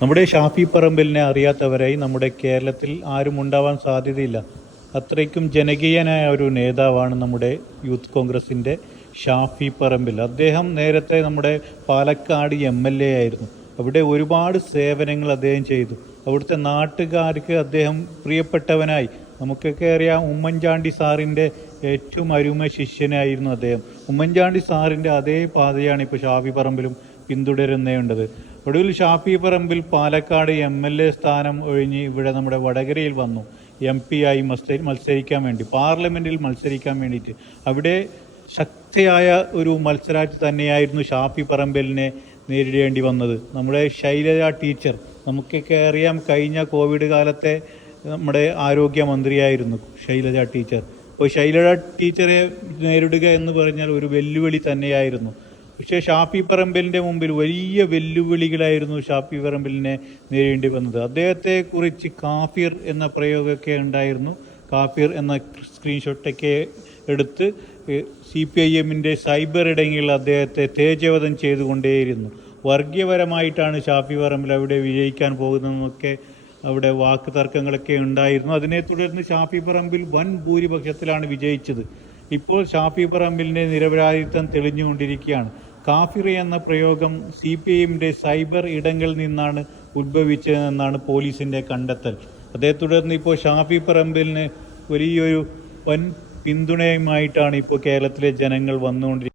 നമ്മുടെ ഷാഫി പറമ്പിലിനെ അറിയാത്തവരായി നമ്മുടെ കേരളത്തിൽ ആരും ഉണ്ടാവാൻ സാധ്യതയില്ല. അത്രയ്ക്കും ജനകീയനായ ഒരു നേതാവാണ് നമ്മുടെ യൂത്ത് കോൺഗ്രസിൻ്റെ ഷാഫി പറമ്പിൽ. അദ്ദേഹം നേരത്തെ നമ്മുടെ പാലക്കാട് MLA ആയിരുന്നു. അവിടെ ഒരുപാട് സേവനങ്ങൾ അദ്ദേഹം ചെയ്തു. അവിടുത്തെ നാട്ടുകാർക്ക് അദ്ദേഹം പ്രിയപ്പെട്ടവനായി. നമുക്കൊക്കെ അറിയാം, ഉമ്മൻചാണ്ടി സാറിൻ്റെ ഏറ്റവും അരുമ ശിഷ്യനായിരുന്നു അദ്ദേഹം. ഉമ്മൻചാണ്ടി സാറിൻ്റെ അതേ പാതയാണ് ഇപ്പോൾ ഷാഫി പറമ്പിലും പിന്തുടരുന്നേണ്ടത്. ഒടുവിൽ ഷാഫി പറമ്പിൽ പാലക്കാട് MLA സ്ഥാനം ഒഴിഞ്ഞ് ഇവിടെ നമ്മുടെ വടകരയിൽ വന്നു. MP ആയി മത്സരിക്കാൻ വേണ്ടി, പാർലമെൻറ്റിൽ മത്സരിക്കാൻ വേണ്ടിയിട്ട്. അവിടെ ശക്തിയായ ഒരു മത്സരാർത്ഥി തന്നെയായിരുന്നു ഷാഫി പറമ്പിലിനെ നേരിടേണ്ടി വന്നത്. നമ്മുടെ ശൈലജ ടീച്ചർ, നമുക്കൊക്കെ അറിയാം, കഴിഞ്ഞ കോവിഡ് കാലത്തെ നമ്മുടെ ആരോഗ്യമന്ത്രിയായിരുന്നു ശൈലജ ടീച്ചർ. അപ്പോൾ ശൈലജ ടീച്ചറെ നേരിടുക എന്ന് പറഞ്ഞാൽ ഒരു വെല്ലുവിളി തന്നെയായിരുന്നു. പക്ഷേ ഷാഫി പറമ്പിലിൻ്റെ മുമ്പിൽ വലിയ വെല്ലുവിളികളായിരുന്നു ഷാഫി പറമ്പിലിനെ നേരിടേണ്ടി വന്നത്. അദ്ദേഹത്തെക്കുറിച്ച് കാഫിർ എന്ന പ്രയോഗമൊക്കെ ഉണ്ടായിരുന്നു. കാഫിർ എന്ന സ്ക്രീൻഷോട്ടൊക്കെ എടുത്ത് CPIMൻ്റെ സൈബർ ഇടങ്ങളിൽ അദ്ദേഹത്തെ തേജവധം ചെയ്തുകൊണ്ടേയിരുന്നു. വർഗീയപരമായിട്ടാണ് ഷാഫി പറമ്പിൽ അവിടെ വിജയിക്കാൻ പോകുന്നതെന്നൊക്കെ അവിടെ വാക്ക് തർക്കങ്ങളൊക്കെ ഉണ്ടായിരുന്നു. അതിനെ തുടർന്ന് ഷാഫി പറമ്പിൽ വൻ ഭൂരിപക്ഷത്തിലാണ് വിജയിച്ചത്. ഇപ്പോൾ ഷാഫി പറമ്പിലിൻ്റെ നിരപരാധിത്വം തെളിഞ്ഞുകൊണ്ടിരിക്കുകയാണ്. കാഫിർ എന്ന പ്രയോഗം CPIMൻ്റെ സൈബർ ഇടങ്ങളിൽ നിന്നാണ് ഉത്ഭവിച്ചതെന്നാണ് പോലീസിൻ്റെ കണ്ടെത്തൽ. അതേ തുടർന്ന് ഇപ്പോൾ ഷാഫി പറമ്പിലിന് വലിയൊരു വൻ പിന്തുണയുമായിട്ടാണ് ഇപ്പോൾ കേരളത്തിലെ ജനങ്ങൾ വന്നുകൊണ്ടിരിക്കുന്നത്.